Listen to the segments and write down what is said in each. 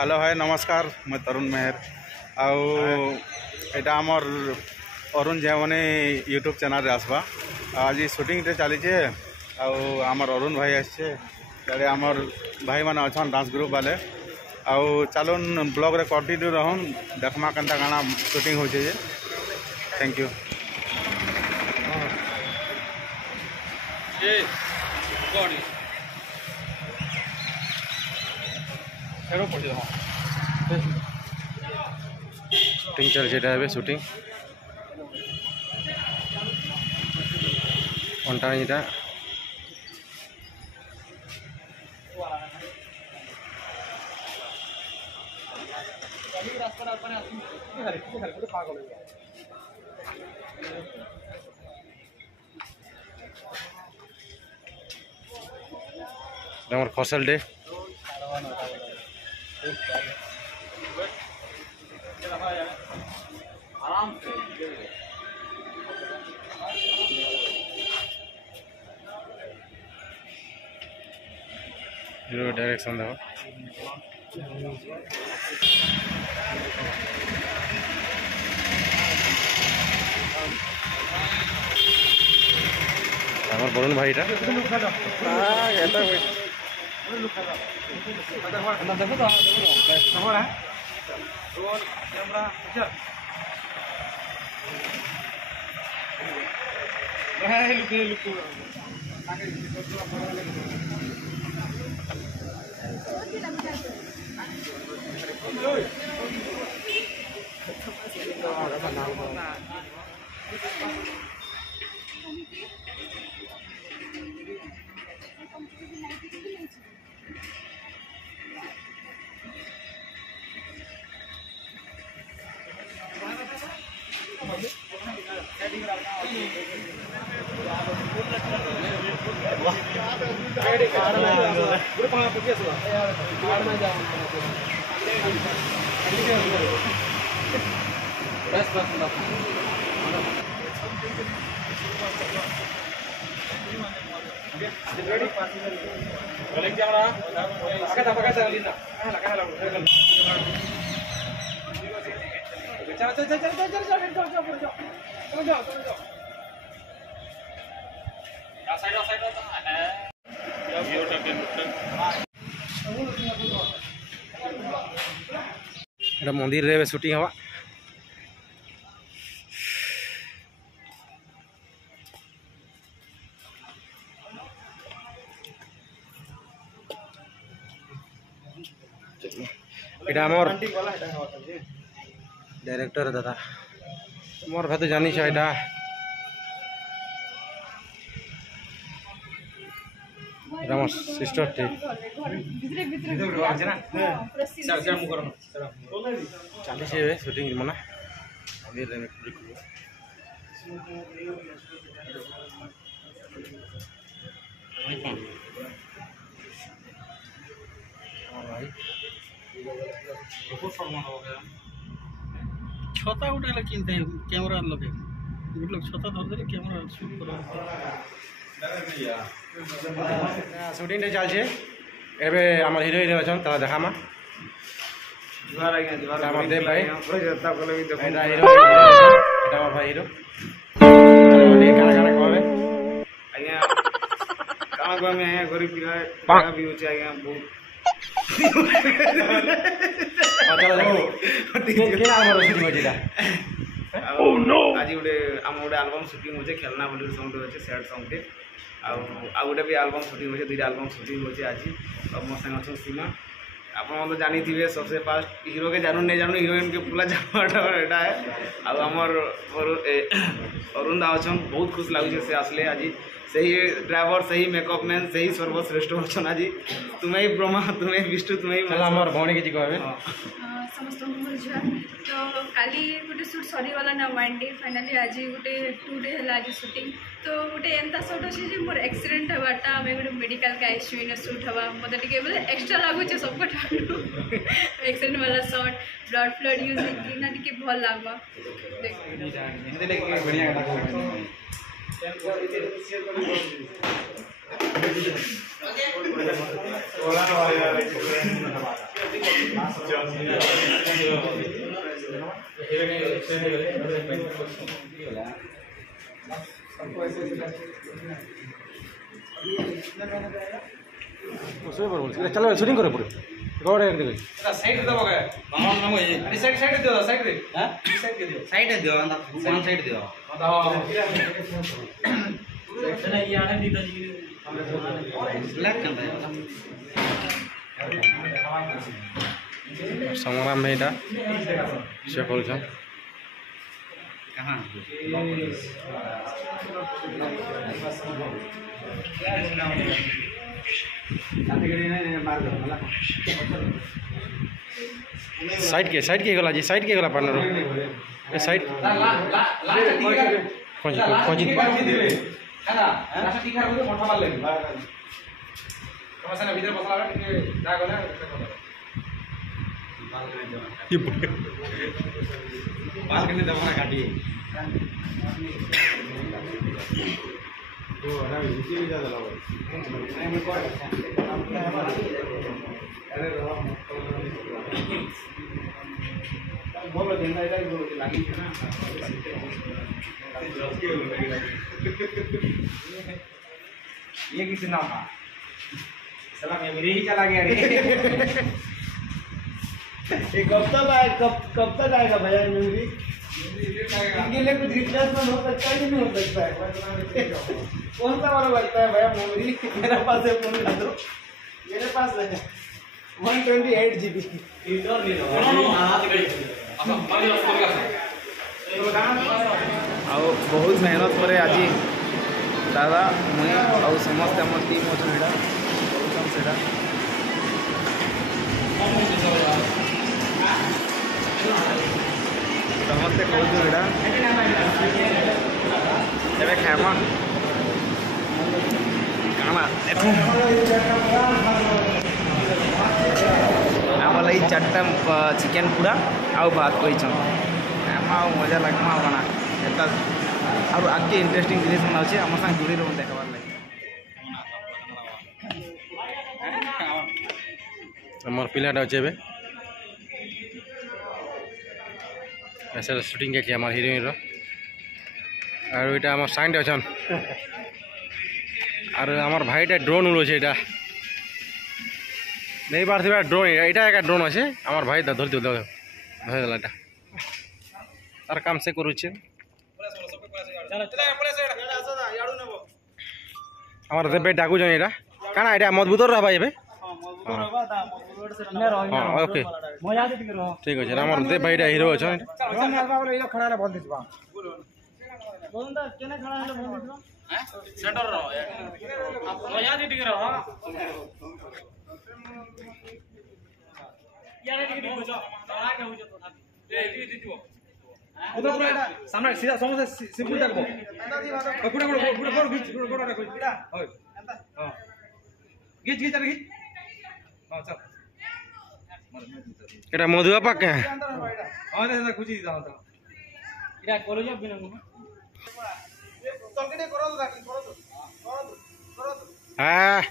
Hello hi नमस्कार मैं तरुण मेहर आटा आमर अरुण जयमनी यूट्यूब चैनल आसवा आज शूटिंग चली आमर अरुण भाई आसे आमर भाई मैंने अच्छा डांस ग्रुप वाले चलुन ब्लॉग रे कंटिन्यू रहन देखमा केनता गाना शूटिंग हो थैंक यू। शूटिंग चलते शूटिंग अंटा इटा फसल डे हीरो डायरेक्शन देखो बरुण भाई मंदिर रे शूटिंग हवा इटा मोर डायरेक्टर दादा मोर भाई तो जानी इटा मोर सिस्टर थे चली शूटिंग मना मंदिर छता उठे किनते कैमरा लगे लोग छता धरते कैमरा शूट कर शूटिंग चलছে এবে আমার হিরো হিরোইন আছেন তারা দেখামা আমার দেব ভাই এটা হিরো এটা আমার ভাই হিরো কানা কানা কবে আজ্ঞা কানা কবে আজ্ঞা গরিব পিলা টাকা भी होचे आज्ञा बहुत চলো দেখো কি নাম আমার শুটিং হচ্ছে এটা ओ नो आज गोटे आम गोटे एल्बम शूटिंग होचे खेलना बोली सॉन्ग होचे सैड सॉन्ग टे आ गोटे भी एल्बम शूटिंग होचे दुईटा एल्बम शूटिंग होचे आज और मो संग अच्छा सीमा आप जानी थे सबसे फास्ट हिरो के जानू नहीं जानू हिरोइन के पूरा जानवाटा एटा है अब आमर अरुण दा अच्छा बहुत खुश लगे से आसले आज सही ड्राइवर सही मेकअप मैन सही सर्वश्रेष्ठ अच्छा आज तुम्हें ब्रह्मा तुम्हें विष्णु तुम्हें भौणी किसी कहे समस्त जुहार तो काली गोटे शूट सरीगला ना 1 डे फाइनाली आज गोटे 2 डे है आज शूटिंग तो गोटे एंता शूट अच्छे जो मोर एक्सीडेंट हवाटा आम गोटे मेडिकल का आईसीयू इन शूट हवा मतलब टे बोले एक्स्ट्रा लगुचे सब एक्सीडेंट वाला शॉट ब्लड फ्लड यूज ना टे भल लगवा चलो शूटिंग करे पूरे गौड़ एक देखो साइड दे बगे बाहर ना होई साइड दियो साइड रे हां साइड के दियो साइड दियो अंदर वन साइड दियो ना ये आने दी था जी ब्लैक करता है संग्राम में এটা সে করছেন कहां साइड के गला जी साइड के गला पार्टनर ए साइड कौन जी दिबे हैना रास्ता ठीक है मोठा मार लेबे समस्या भीतर बसला टिके जा गले बाल करने दबा गाड़ी तो अरे इसी में ज्यादा लगा अरे बोलो दिन इधर लगी है ना ये किसी नाम था साला मेमोरी ही चला गया रे ये कब तक आएगा भैया मेमोरी इनके लिए कुछ रिप्लेसमेंट हो सकता है कि नहीं हो सकता है कौन सा वाला लगता है भैया मेमोरी मेरे पास है फोन ला दो मेरे पास है 128 GB ଆଉ ବହୁତ ମେହନତ ପରେ ଆଜି ଦାଦା ମୁଇଁ ଆଉ ସମସ୍ତେ ଆମର ଟିମ୍ ଅଛନ୍ ଏଇଟା କରୁଛନ୍ ସେଇଟା ସମସ୍ତେ କହୁଛୁ ଏଇଟା ଏବେ ଖାଇମା କାଣା ଆମର ଲାଗି 4ଟା ଚିକେନ୍ ପୁରା ଆଉ ଭାତ କହିଛନ୍ ଖାଇମା ଆଉ ମଜା ଲାଗ୍ମା କାଣା ଏଟା ଆଉ ଆଗକେ ଇଣ୍ଟରେଷ୍ଟିଂ ଜିନିଷ ମାନେ ଅଛି ଆମ ସାଙ୍ଗେ ଜୁଡ଼ି ରହୁନ୍ ଦେଖବାର୍ ଲାଗି আমার পিলাটা আছে এবে এসে শুটিং গেছি আমার হিরোইনর আর ওইটা আমার সাইন্ড অছন আর আমার ভাইটা ড্রোন উড়ছে এটা নেই পারথিবা ড্রোন এটা একা ড্রোন আছে আমার ভাই ধরতে ধরে দেলা এটা তার কাম সে করুছে আমার দেবে ডাকুছেন এটা কানা এটা মজবুত রহবা এবে ওকে ঠিক আছে আমার দেব ভাইটা হিরো অছন सेंटर रहो मजा दी टिक रहो यार टिक टिक बुझो तोरा के हो जतो ए दी दिबो उधर पूरा सामने सीधा समोसा सिंपल देखबो पुरा पुरा बीच गोड़ा देखो पिड़ा होय हां गीच गीच रे गीच हां चल এটা মধুয়া পাক কে हां दे खुशी दा इरा कॉलेज बिना তলকেটে করো তো হ্যাঁ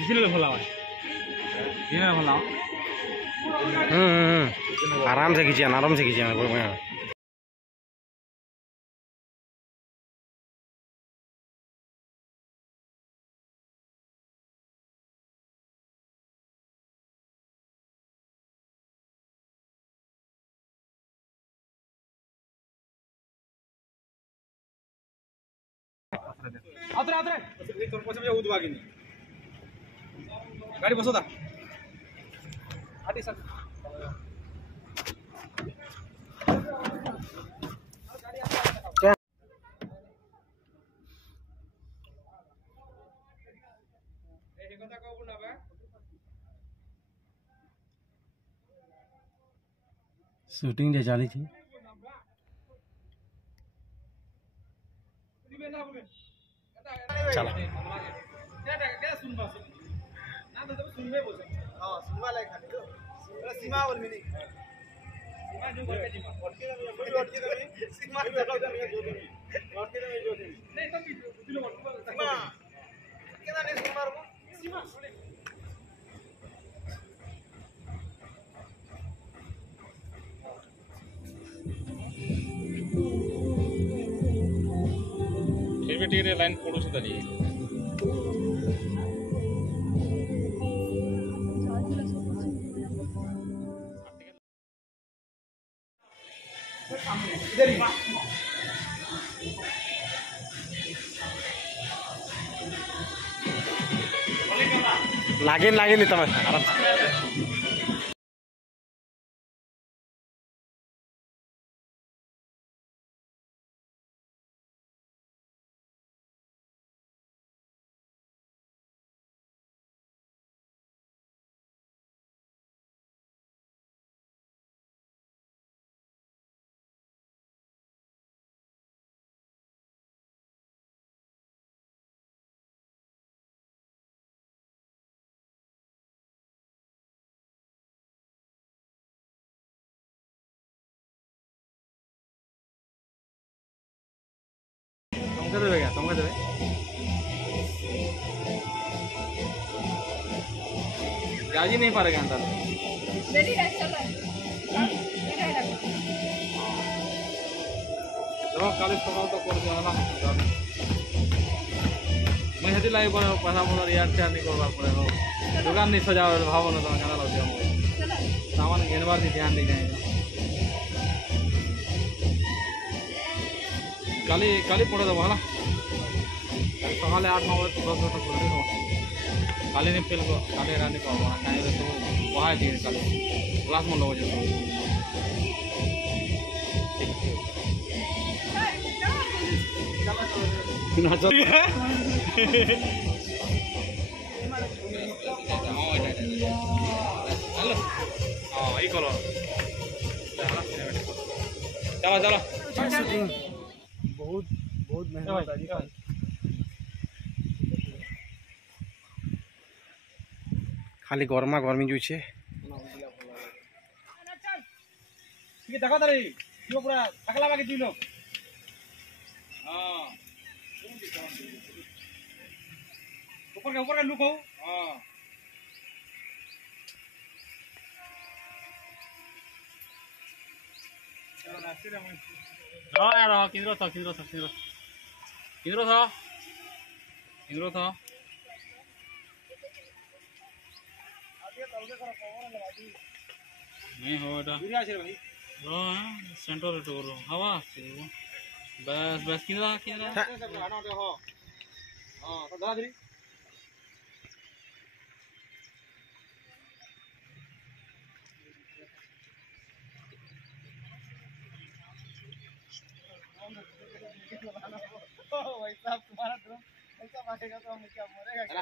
घिचले भला है ये भला आराम से खींचिए आराम से खींचिए बढ़िया आतरे आतरे तोर पछे में उदवा गिनी गाड़ी बसो दा आटी सर शूटिंग जे चली थी चला सुनवा लायक खाली तो सीमा बोल मिनी सीमा जो बोल के सीमा लौट के दमी सीमा देखो दमी जो दमी लौट के दमी जो दमी नहीं तब दिलो सीमा कितना नहीं सुन मारो सीमा फिर भी टिकट लाइन पड़ो से तनी इधर ही लागे नहीं तब आराम से तुमके देवे क्या तुमके देवे जाजी नहीं पारेगा अंदर रेडी है चलो रेडी है देखो काली सकाल तो कर दिया ना मैं हेती लाइव पर पहला मोर यार से नहीं करबार पड़े हो दुकान नहीं सजाओ भाव ना तो गाना लग जाओ सामान घेनबार नहीं ध्यान दे जाएगा काली पड़े दो है सकाले 8-9 बजे 10 बजे तक खुल रही काली नहीं फेल को काली रानी को कहीं तो वहाँ दिए काली क्लास में लोग चलो चलो बहुत बहुत मेहनत आज का खाली गरमा गर्मी जो छे ठीक देखो तारी यो पूरा थकला बाकी तुम लोग हां ऊपर का लुक हो हां चलो नाचते रे मैं यार किधर था नहीं हो बेटा भाई सेंटर रेट करो हवा बस बस किधर हां तो दादा धरी भाई साहब तुम्हारा ड्रोन ऐसा मारेगा तो हम क्या मरेगा।